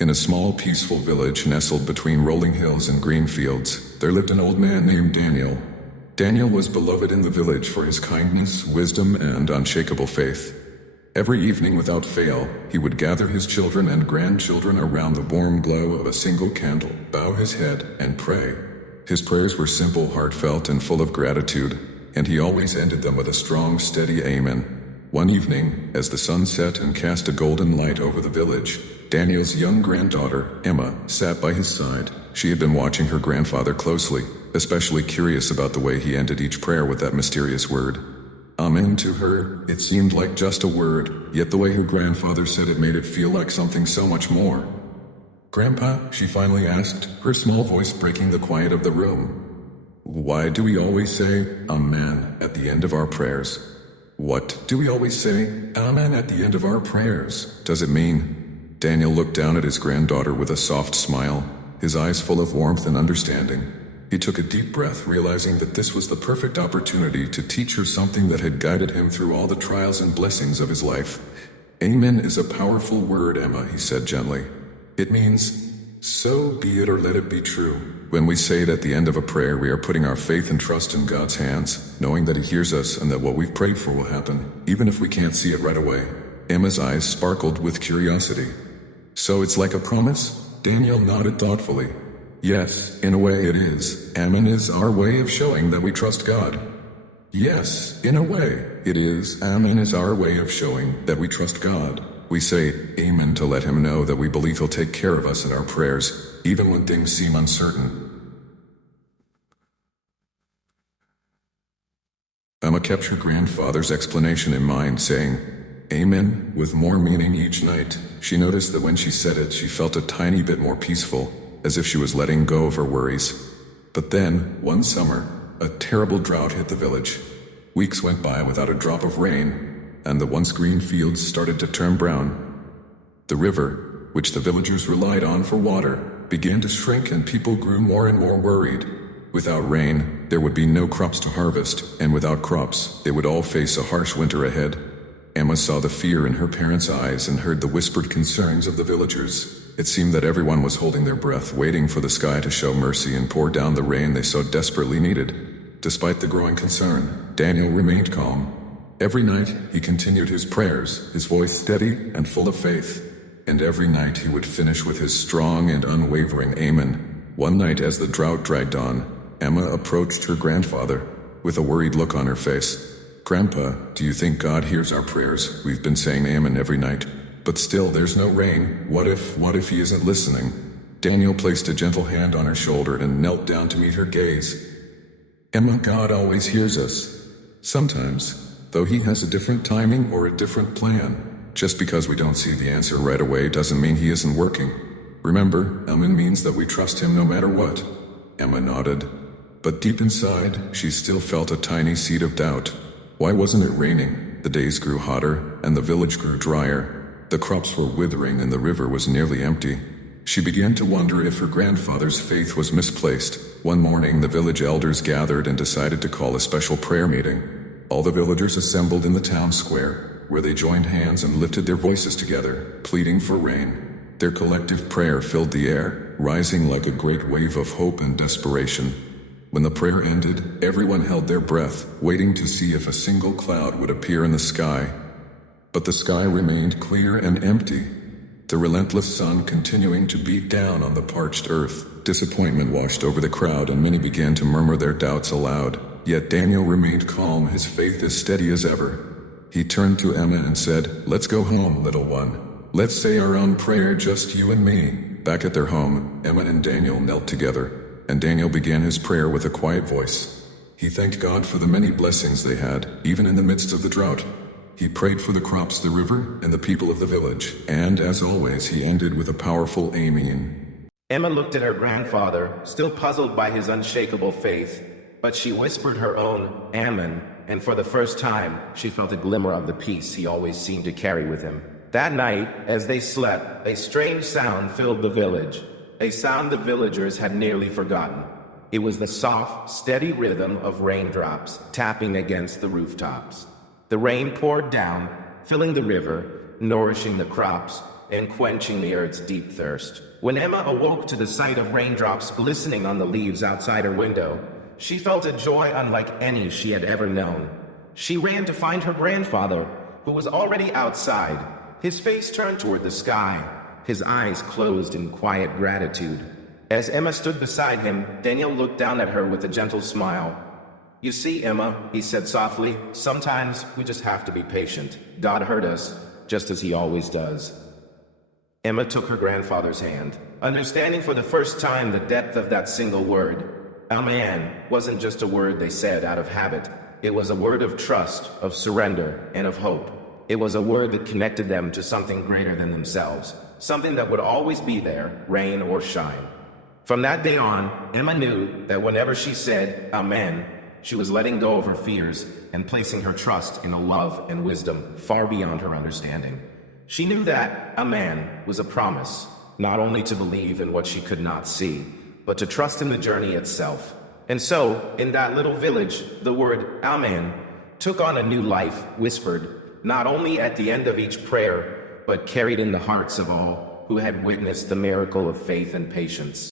In a small, peaceful village nestled between rolling hills and green fields, there lived an old man named Daniel. Daniel was beloved in the village for his kindness, wisdom, and unshakable faith. Every evening without fail, he would gather his children and grandchildren around the warm glow of a single candle, bow his head, and pray. His prayers were simple, heartfelt, and full of gratitude, and he always ended them with a strong, steady amen. One evening, as the sun set and cast a golden light over the village, Daniel's young granddaughter, Emma, sat by his side. She had been watching her grandfather closely, especially curious about the way he ended each prayer with that mysterious word. Amen. To her, it seemed like just a word, yet the way her grandfather said it made it feel like something so much more. "Grandpa," she finally asked, her small voice breaking the quiet of the room, "why do we always say Amen at the end of our prayers?" "What do we always say Amen at the end of our prayers? Does it mean?" Daniel looked down at his granddaughter with a soft smile, his eyes full of warmth and understanding. He took a deep breath, realizing that this was the perfect opportunity to teach her something that had guided him through all the trials and blessings of his life. "Amen is a powerful word, Emma," he said gently. "It means, so be it or let it be true. When we say it at the end of a prayer, we are putting our faith and trust in God's hands, knowing that He hears us and that what we've prayed for will happen, even if we can't see it right away." Emma's eyes sparkled with curiosity. "So it's like a promise?" Daniel nodded thoughtfully. "Yes, in a way it is. Amen is our way of showing that we trust God." "Yes, in a way, it is. Amen is our way of showing that we trust God. We say Amen to let Him know that we believe He'll take care of us in our prayers, even when things seem uncertain." Emma kept her grandfather's explanation in mind, saying Amen with more meaning each night. She noticed that when she said it, she felt a tiny bit more peaceful, as if she was letting go of her worries. But then, one summer, a terrible drought hit the village. Weeks went by without a drop of rain, and the once green fields started to turn brown. The river, which the villagers relied on for water, began to shrink, and people grew more and more worried. Without rain, there would be no crops to harvest, and without crops, they would all face a harsh winter ahead. Emma saw the fear in her parents' eyes and heard the whispered concerns of the villagers. It seemed that everyone was holding their breath, waiting for the sky to show mercy and pour down the rain they so desperately needed. Despite the growing concern, Daniel remained calm. Every night, he continued his prayers, his voice steady and full of faith. And every night he would finish with his strong and unwavering Amen. One night, as the drought dragged on, Emma approached her grandfather with a worried look on her face. "Grandpa, do you think God hears our prayers? We've been saying Amen every night, but still there's no rain. What if He isn't listening?" Daniel placed a gentle hand on her shoulder and knelt down to meet her gaze. "Emma, God always hears us. Sometimes, though He has a different timing or a different plan. Just because we don't see the answer right away doesn't mean He isn't working. Remember, Amen means that we trust Him no matter what." Emma nodded, but deep inside, she still felt a tiny seed of doubt. Why wasn't it raining? The days grew hotter, and the village grew drier. The crops were withering, and the river was nearly empty. She began to wonder if her grandfather's faith was misplaced. One morning, the village elders gathered and decided to call a special prayer meeting. All the villagers assembled in the town square, where they joined hands and lifted their voices together, pleading for rain. Their collective prayer filled the air, rising like a great wave of hope and desperation. When the prayer ended, everyone held their breath, waiting to see if a single cloud would appear in the sky. But the sky remained clear and empty, the relentless sun continuing to beat down on the parched earth. Disappointment washed over the crowd, and many began to murmur their doubts aloud. Yet Daniel remained calm, his faith as steady as ever. He turned to Emma and said, "Let's go home, little one. Let's say our own prayer, just you and me." Back at their home, Emma and Daniel knelt together, and Daniel began his prayer with a quiet voice. He thanked God for the many blessings they had, even in the midst of the drought. He prayed for the crops, the river, and the people of the village, and as always, he ended with a powerful Amen. Emma looked at her grandfather, still puzzled by his unshakable faith, but she whispered her own Amen, and for the first time, she felt a glimmer of the peace he always seemed to carry with him. That night, as they slept, a strange sound filled the village, a sound the villagers had nearly forgotten. It was the soft, steady rhythm of raindrops tapping against the rooftops. The rain poured down, filling the river, nourishing the crops, and quenching the earth's deep thirst. When Emma awoke to the sight of raindrops glistening on the leaves outside her window, she felt a joy unlike any she had ever known. She ran to find her grandfather, who was already outside, his face turned toward the sky, his eyes closed in quiet gratitude. As Emma stood beside him, Daniel looked down at her with a gentle smile. "You see, Emma," he said softly, "sometimes we just have to be patient. God heard us, just as he always does." Emma took her grandfather's hand, understanding for the first time the depth of that single word. Amen wasn't just a word they said out of habit. It was a word of trust, of surrender, and of hope. It was a word that connected them to something greater than themselves, something that would always be there, rain or shine. From that day on, Emma knew that whenever she said, Amen, she was letting go of her fears and placing her trust in a love and wisdom far beyond her understanding. She knew that Amen was a promise, not only to believe in what she could not see, but to trust in the journey itself. And so, in that little village, the word Amen took on a new life, whispered, not only at the end of each prayer, but carried in the hearts of all who had witnessed the miracle of faith and patience.